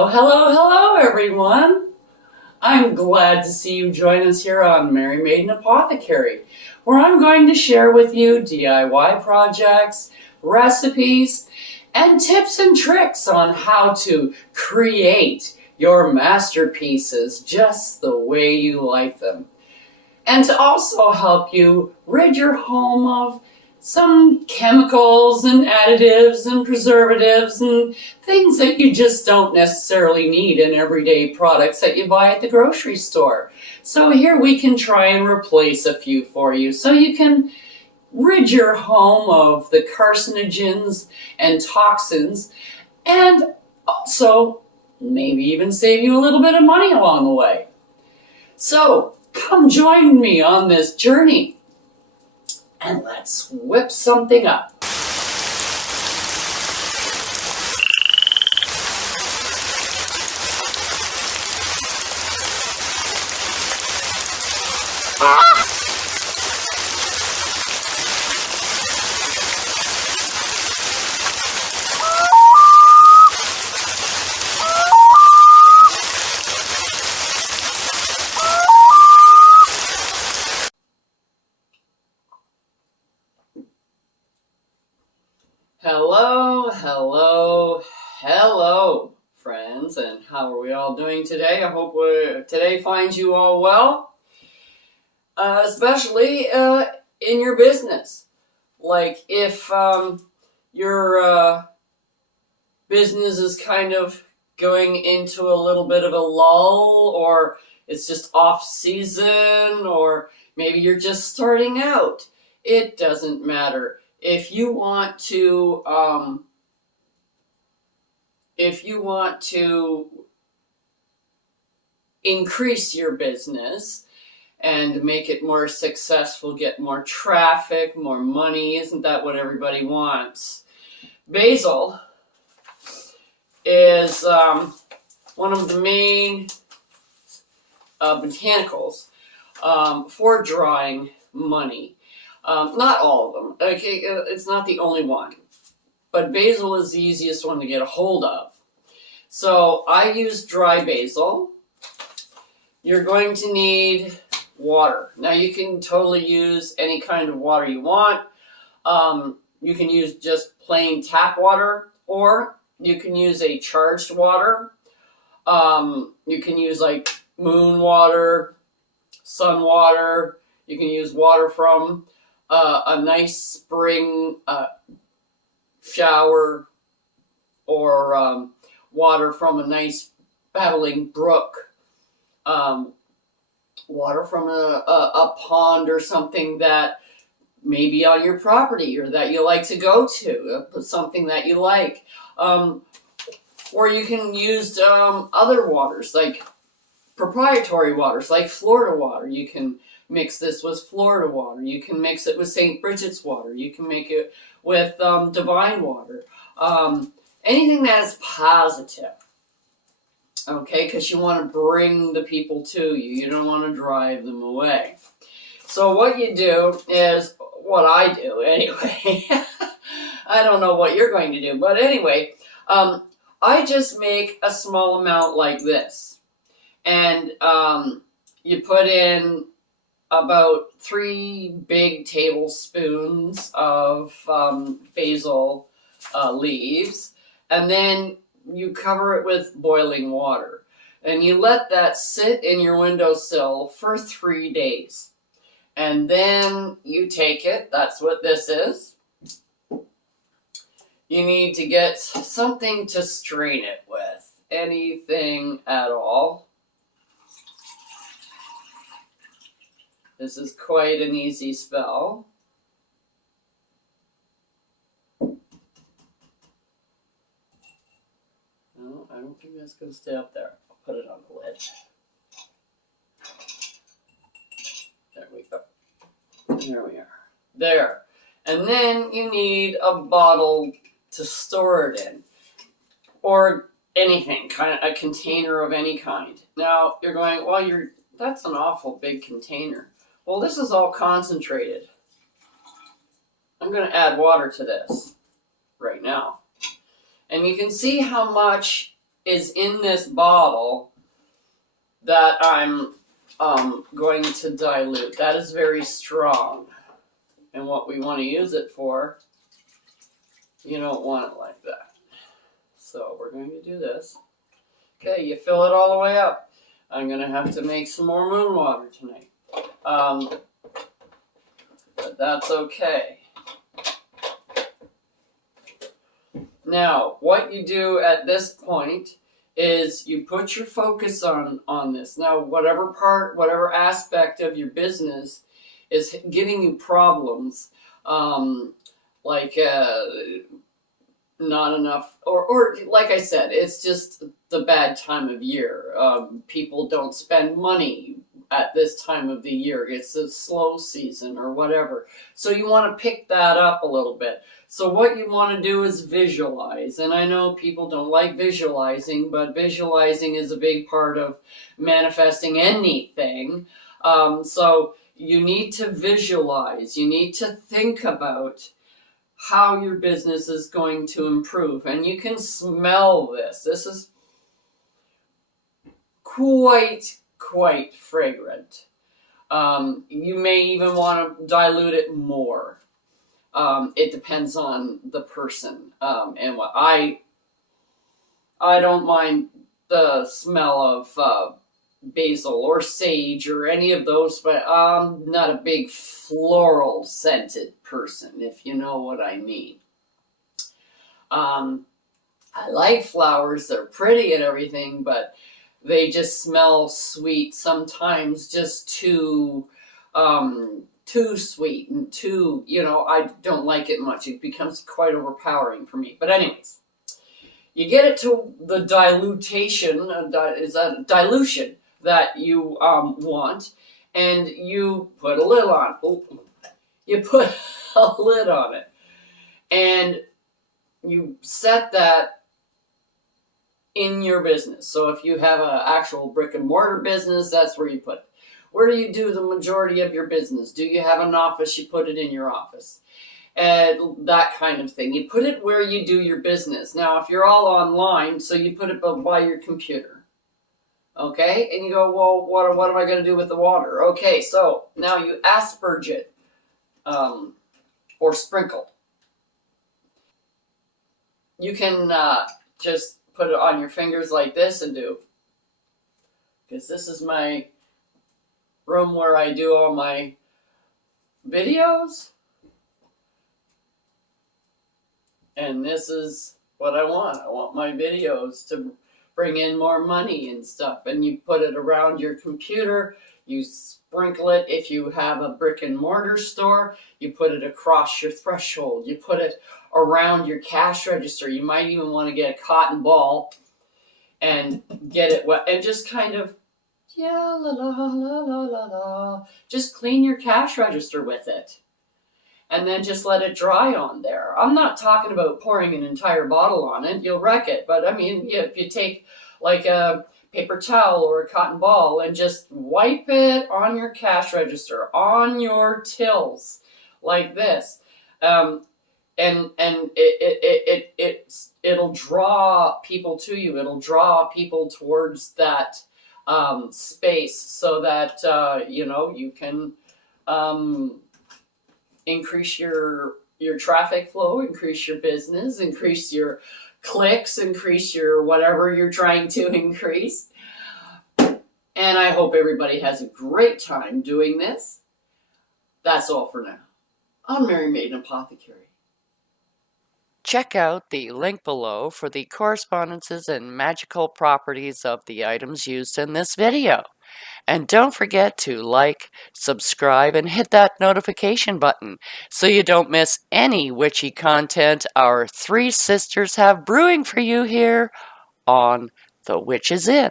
Hello, hello, hello, everyone. I'm glad to see you join us here on Mary Maiden Apothecary, where I'm going to share with you DIY projects, recipes, and tips and tricks on how to create your masterpieces just the way you like them. And to also help you rid your home of some chemicals and additives and preservatives and things that you just don't necessarily need in everyday products that you buy at the grocery store. So here we can try and replace a few for you so you can rid your home of the carcinogens and toxins, and also maybe even save you a little bit of money along the way. So come join me on this journey and let's whip something up. Hello, hello, hello, friends, and how are we all doing today? I hope today finds you all well, especially in your business. Like if your business is kind of going into a little bit of a lull, or it's just off season, or maybe you're just starting out. It doesn't matter. If you want to increase your business and make it more successful, get more traffic, more money, isn't that what everybody wants? Basil is one of the main botanicals for drawing money. Not all of them. Okay, it's not the only one, but basil is the easiest one to get a hold of. So I use dry basil. You're going to need water. Now you can totally use any kind of water you want. You can use just plain tap water, or you can use a charged water. You can use like moon water, sun water. You can use water from a nice spring shower, or water from a nice babbling brook, water from a pond or something that may be on your property or that you like to go to, something that you like. Or you can use other waters, like proprietary waters, like Florida water. You can mix this with Florida water. You can mix it with St. Bridget's water. You can make it with divine water. Anything that is positive, okay, because you want to bring the people to you. You don't want to drive them away. So what you do is, what I do anyway, I don't know what you're going to do, but anyway, I just make a small amount like this. And you put in about 3 big tablespoons of basil leaves, and then you cover it with boiling water. And you let that sit in your windowsill for 3 days. And then you take it, that's what this is. You need to get something to strain it with, anything at all. This is quite an easy spell. No, I don't think that's going to stay up there. I'll put it on the lid. There we go. There we are. There. And then you need a bottle to store it in, or anything, kind of a container of any kind. Now you're going, well, that's an awful big container. Well, this is all concentrated. I'm going to add water to this right now. And you can see how much is in this bottle that I'm going to dilute. That is very strong. And what we want to use it for, you don't want it like that. So we're going to do this. Okay, you fill it all the way up. I'm going to have to make some more moon water tonight. But that's okay. Now, what you do at this point is you put your focus on this. Now, whatever aspect of your business is giving you problems, like not enough, or like I said, it's just the bad time of year. People don't spend money at this time of the year. It's a slow season or whatever. So you want to pick that up a little bit. So what you want to do is visualize. And I know people don't like visualizing, but visualizing is a big part of manifesting anything. So you need to visualize. You need to think about how your business is going to improve. And you can smell this. This is quite fragrant. You may even want to dilute it more. It depends on the person. And what I don't mind the smell of basil or sage or any of those, but I'm not a big floral scented person, if you know what I mean. I like flowers, they're pretty and everything, but they just smell sweet sometimes, just too sweet and too, I don't like it much. It becomes quite overpowering for me. But anyways, you get it to the dilution that you want, and you put a lid on. You put a lid on it, and you set that in your business. So if you have an actual brick and mortar business, that's where you put it. Where do you do the majority of your business? Do you have an office? You put it in your office. And that kind of thing. You put it where you do your business. Now, if you're all online, so you put it by your computer. Okay? And you go, well, what am I going to do with the water? Okay, so now you asperge it or sprinkle. You can just put it on your fingers like this and do. Because this is my room where I do all my videos. And this is what I want. I want my videos to bring in more money and stuff. And you put it around your computer. You sprinkle it. If you have a brick and mortar store, you put it across your threshold. You put it around your cash register. You might even want to get a cotton ball and get it wet. And just kind of, yeah, la la la la la la. Just clean your cash register with it. And then just let it dry on there. I'm not talking about pouring an entire bottle on it. You'll wreck it. But I mean, if you take like a paper towel or a cotton ball and just wipe it on your cash register, on your tills, like this, and it'll draw people to you. It'll draw people towards that space, so that you can increase your traffic flow, increase your business, increase your clicks, increase your whatever you're trying to increase. And I hope everybody has a great time doing this. That's all for now. I'm Mary Maiden Apothecary. Check out the link below for the correspondences and magical properties of the items used in this video. And don't forget to like, subscribe, and hit that notification button so you don't miss any witchy content our three sisters have brewing for you here on The Witch's Inn.